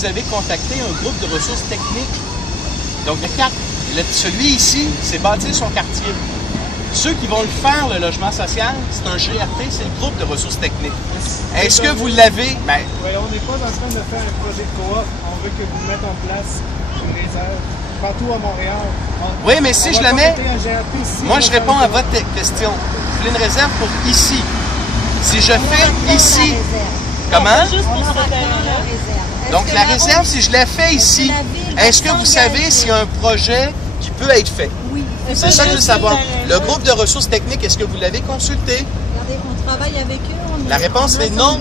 vous avez contacté un groupe de ressources techniques? Donc, celui ici, c'est bâtir son quartier. Ceux qui vont le faire, le logement social, c'est un GRT, c'est le groupe de ressources techniques. Est-ce que vous l'avez? Ben, oui, on n'est pas en train de faire un projet de coop. On veut que vous mettez en place une réserve partout à Montréal. Oui, mais si je la mets, moi je réponds à votre... votre question. Je voulais une réserve pour ici. Si je fais ici, comment? Donc la réserve, si je la fais ici, est-ce que vous savez s'il y a un projet qui peut être fait? Oui. C'est ça que je veux savoir. Le groupe de ressources techniques, est-ce que vous l'avez consulté? Regardez, on travaille avec eux. La réponse est non.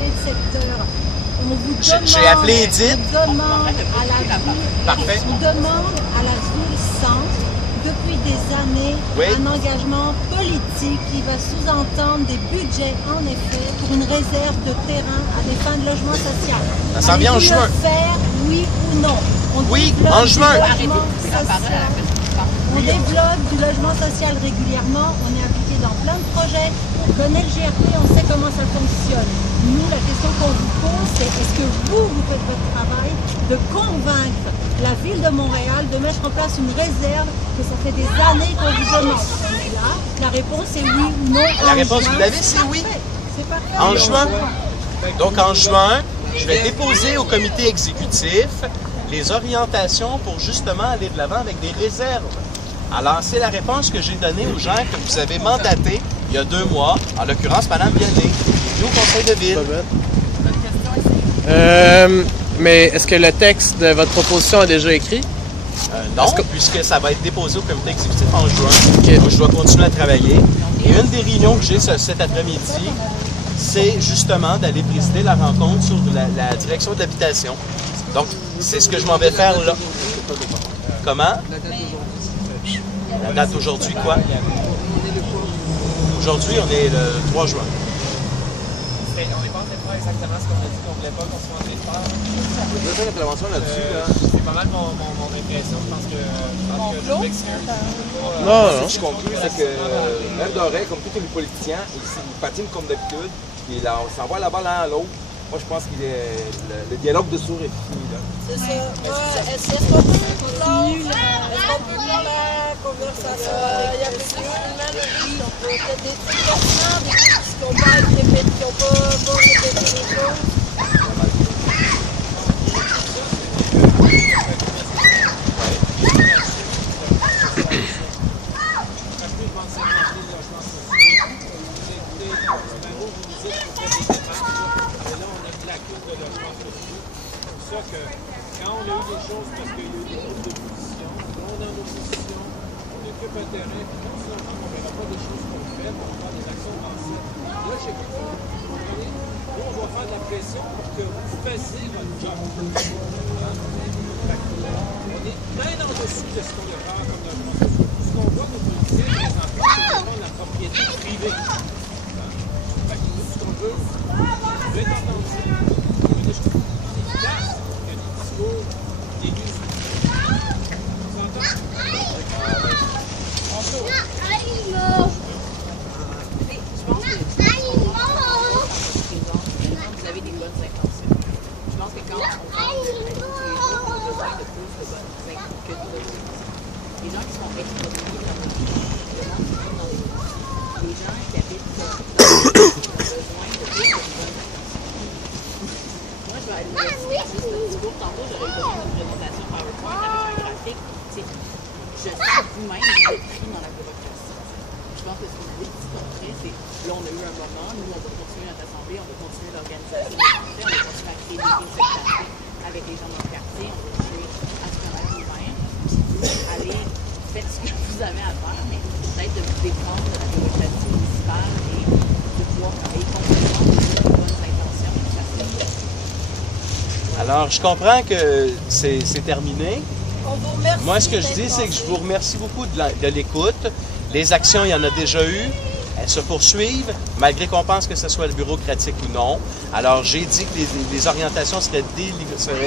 J'ai appelé Edith. On demande à la ville, Parfait. on demande à la ville-centre, depuis des années, un engagement politique qui va sous-entendre des budgets, en effet, pour une réserve de terrain à des fins de logement social. Ça s'en vient en juin. Le faire, oui ou non? Oui, en juin. On développe du logement social régulièrement, on est impliqué dans plein de projets, on connaît le GRT, on sait comment ça fonctionne. Nous, la question qu'on vous pose, c'est est-ce que vous faites votre travail de convaincre la Ville de Montréal de mettre en place une réserve que ça fait des années qu'on vous demande? Et là, la réponse est oui ou non. La réponse, vous l'avez, c'est oui. C'est parfait. En juin. Donc en juin, je vais déposer au comité exécutif les orientations pour justement aller de l'avant avec des réserves. Alors, c'est la réponse que j'ai donnée aux gens que vous avez mandatés il y a 2 mois, en l'occurrence Mme Vianney, nous au conseil de ville. Mais est-ce que le texte de votre proposition est déjà écrit? Non, puisque ça va être déposé au comité exécutif en juin. Donc, je dois continuer à travailler. Et une des réunions que j'ai cet après-midi, c'est justement d'aller présider la rencontre sur la direction de l'habitation. Donc, c'est ce que je m'en vais faire là. Comment? La date d'aujourd'hui, quoi? Aujourd'hui, on est le 3 juin. On n'est pas en train de faire exactement ce qu'on a dit qu'on voulait pas qu'on soit en train de faire. Je veux faire une intervention là-dessus. C'est pas mal mon impression. Je pense que je m'excuse. Non. Ce que je conclue, c'est que Rêve Doré, comme tous les politiciens, ils patinent comme d'habitude. Puis là, on s'envoie la balle l'un à l'autre. Moi, je pense que le dialogue de sourds est fini. C'est ça. Est-ce qu'on peut continuer la conversation? Il y a plus de on peut peut-être des petits questions, des petits combats qui n'ont pas répété les choses. Quand on a eu des choses, parce qu'il y a eu des groupes d'opposition, on est en opposition, on occupe un terrain, puis non seulement on ne verra pas des choses concrètes, on va faire des actions avancées. Là, je sais pas, nous, on va faire de la pression pour que vous fassiez votre job. On est bien en dessous de ce qu'on a fait comme logement social. Ce qu'on voit nos politiciens présentement, c'est vraiment la propriété privée. Ce qu'on veut, vous êtes entendu. Alors, je comprends que c'est terminé. Moi, ce que je dis, c'est que je vous remercie beaucoup de l'écoute. Les actions, il y en a déjà eu. Elles se poursuivent, malgré qu'on pense que ce soit le bureaucratique ou non. Alors, j'ai dit que les orientations seraient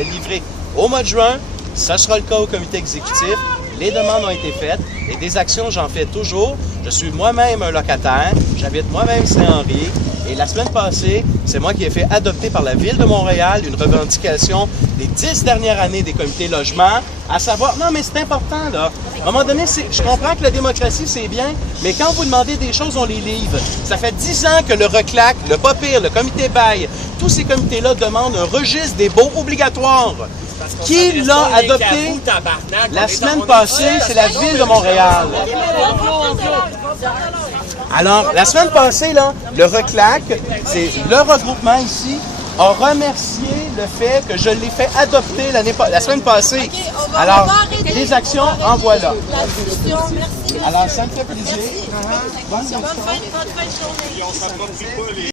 livrées au mois de juin. Ce sera le cas au comité exécutif. Les demandes ont été faites. Et des actions, j'en fais toujours. Je suis moi-même un locataire. J'habite moi-même Saint-Henri. Et la semaine passée, c'est moi qui ai fait adopter par la Ville de Montréal une revendication des 10 dernières années des comités logement, à savoir, non mais c'est important là, à un moment donné, je comprends que la démocratie c'est bien, mais quand vous demandez des choses, on les livre. Ça fait 10 ans que le RECLAC, le PAPIR, le comité bail, tous ces comités-là demandent un registre des baux obligatoire. Qui l'a adopté la semaine passée? C'est la Ville de Montréal. Alors, la semaine passée, là, le RECLAC, c'est le regroupement ici, a remercié le fait que je l'ai fait adopter la semaine passée. Alors, des actions, en voilà. Alors, ça me fait plaisir. Bonne fin de journée.